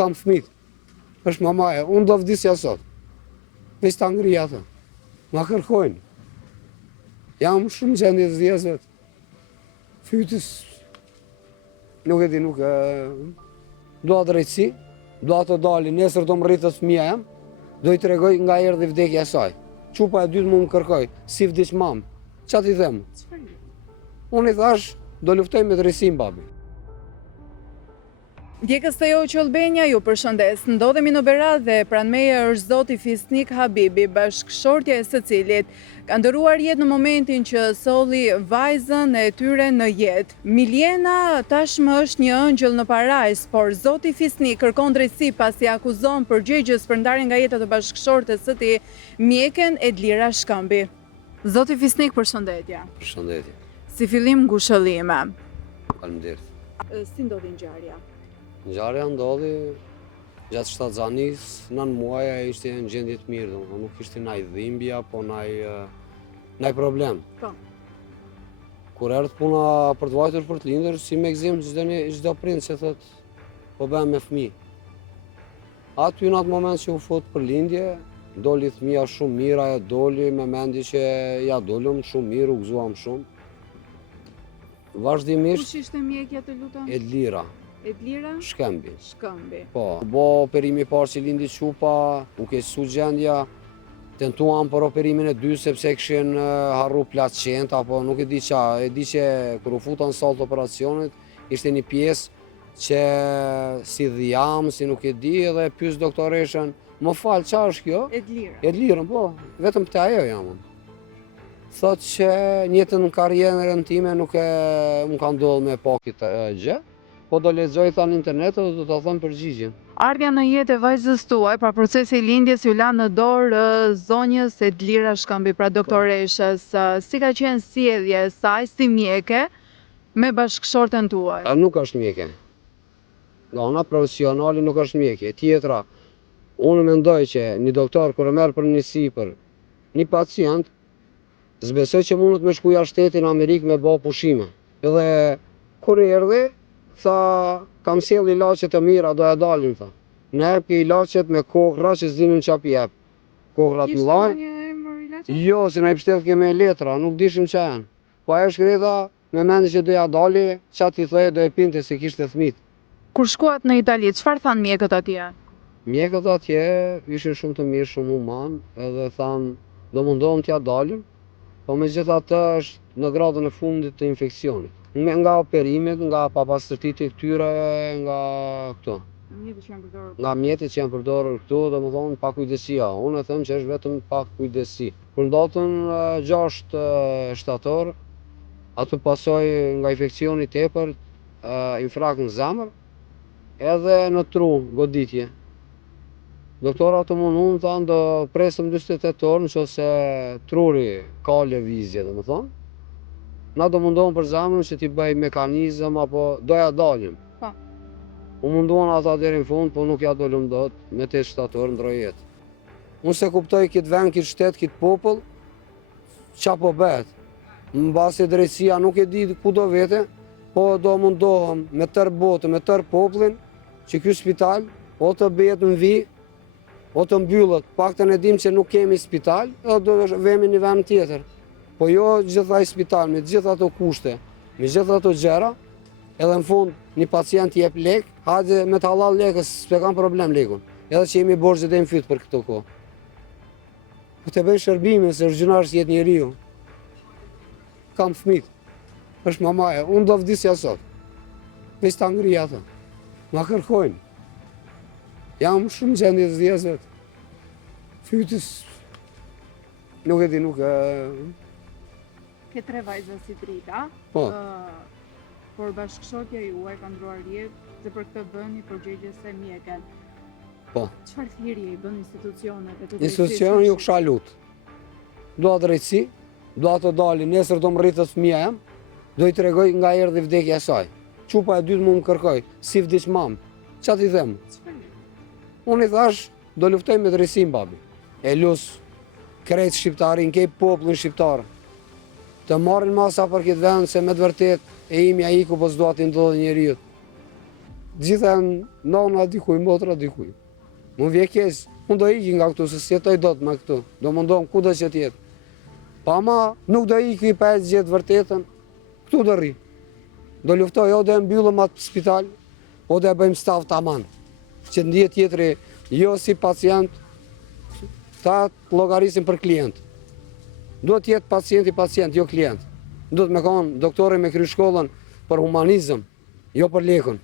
kam fëmijë. Është mamaja, unë do vdisja sot. Veç ta ngrija ato. Ma kërkojnë. Jam shumë gjendje të vdjesvet. Fytys, nuk e di, nuk dua drejtësi, dua të dali, nesër do më rritët fëmija jam, do i tregoj nga erdhi vdekja e saj. Qupa e dytë mu më kërkoj, si vdiq mamë. Qa t'i them? Unë i thash, do luftoj me drejtësi babi. Djegës të jo Qolbenja ju përshëndes. Ndodhemi në Berat dhe pranë meje është zoti Fisnik Habibi, bashkëshortja e së cilit ka ndëruar jetë në momentin që solli vajzën e tyre në jetë. Miljena tashmë është një ëngjël në parajs, por zoti Fisnik kërkon drejtësi pasi akuzon përgjegjës për ndarjen nga jeta të bashkëshortes së tij, mjeken Edlira Shkëmbi. Zoti Fisnik, përshëndetje. Përshëndetje. Si fillim ngushëllime. Faleminderit. Si ndodhi ngjarja? Ngjarja ndodhi gjatë shtatzanis, nën muaja ishte në gjendje të mirë, domethënë nuk ishte ndaj dhimbja, po ndaj problem. Po. Kur erdhi puna për të vajtur për të lindër, si me gzim çdo prind që thot po bëhem me fëmijë. Aty në atë moment që u fut për lindje, doli fëmia shumë mirë, ajo doli me mendje që ja dolëm shumë mirë, u gëzuam shumë. Vazhdimisht. Kush ishte mjekja, të lutem? Edlira Edlira Shkëmbi. Shkëmbi. Po, bo operimi parë që lindi qupa, u kesu gjendja, tentuam për operimin e dy sepse kishin harru placenta, apo nuk e di qa, e di që kër u futan sallë të operacionit, ishte një pjesë që si dhjam, si nuk e di, edhe pyes doktoreshën, më falë, qa është kjo? Edlira. Edlirën, po, vetëm të ajo jam. Thot që njëtën karrierën time nuk më ka ndodhur me pakit gjë, po do lexoj tha në internet dhe do të thon përgjigjen. Ardhja në jetë e vajzës tuaj, pra procesi i lindjes ju la në dorë zonjës Edlira Shkëmbi, pra doktoreshës. Si ka qenë sjellja e saj si mjeke me bashkëshorten tuaj? Nuk është mjeke. Nga ana profesionale nuk është mjeke. Tjetra, unë mendoj që një doktor kur e merr për një sipër një pacient, zbesoj që mundet me shku jashtë shtetit në Amerikë me bë pushime. Edhe kur erdhi, tha, kam sjell ilaçet e mira, do ja dalim, tha. Ne ke ilaçet me kokra që s'dinim qa pi jep. Kokrat në laj. Jo, se na i pështet keme letra, nuk dishim qa janë. Po ajo shkreta me mendje që do ja dali, qa t'i thoj do e pinte se kishte fëmijë. Kur shkuat në Itali, çfarë thanë mjekët atje? Mjekët atje ishin shumë të mirë, shumë human, edhe thanë do mundohem t'ja dalim, po megjithatë është në gradën e fundit të infeksionit. Nga operimet, nga papastërtitë e këtyre, nga këto. Nga mjetet që janë përdorur këtu, dhe më thonë pa kujdesia. Unë e them që është vetëm pa kujdesi. Kur ndodhën 6 shtator, aty pasoj nga infekcioni tepër, infrak në zemër, edhe në tru, goditje. Doktorat të mundun thanë do presëm 48 orë nëse truri ka lëvizje, dhe më thonë. Na do mundohen për zemrën që t'i bëj mekanizëm apo doja dalim. Po. U munduan ata deri në fund, po nuk ja dolëm dot me 8 shtator ndroj jetë. Unë se kuptoj këtë vend, këtë shtet, këtë popull, qa po bëhet. Mbasi drejtësia nuk e di ku do vete, po do mundohem me tërë botën, me tërë popullin, që ky spital o të bëhet në vi, o të mbyllët. Paktën e dim që nuk kemi spital, edhe do vemi një vend tjetër. Po jo gjitha i spital, me gjitha ato kushte, me gjitha ato gjera, edhe në fund një pacient jep lek, hajde me të halal lekës, s'pe kam problem lekun, edhe që jemi borxhe dhe më fyt për këto kohë. Po të bëj shërbime, se origjinar si jetë njeriu. Kam fëmijë, është mamaja, unë do vdisja sot. Veç ta ngrija ato, ma kërkojnë. Jam shumë gjendje të vdjesvet. Fytys, nuk e di, nuk Ke 3 vajza si trika, Po. por bashkëshortja juaj ka ndruar jetë dhe për këtë bëni përgjegje se mjeken. Po. Çfarë thirrje i bën institucionet? Institucioni ju kisha lut. Dua drejtësi, dua të dali, nesër do më rritët fëmija jam, do i tregoj nga erdhi vdekja e saj. Qupa e dytë mu më kërkoj, si vdiq mamë. Qa t'i them? Unë i thash, do luftoj me drejtësi babi. E lus krejt shqiptarin, kej popullin shqiptar. Të marrin masa për këtë vend, se me të vërtet e imja iku, po s'dua t'i ndodhë njeriut. gjitha nona dikuj, motra dikuj. Më vje keq, unë do iki nga këtu, se s'jetoj dot me këtu, do mundohem ku do që tjetë. Pa ma nuk do iki pa e gjithë vërtetën, këtu do rri. Do luftoj, o do e mbyllëm atë spital, o do e bëjmë stav të aman, që të ndihet tjetëri, jo si pacient, ta të llogarisin për klient. Duhet të jetë pacient, jo klient. Duhet me konë doktore me kry shkollën për humanizëm, jo për lekën.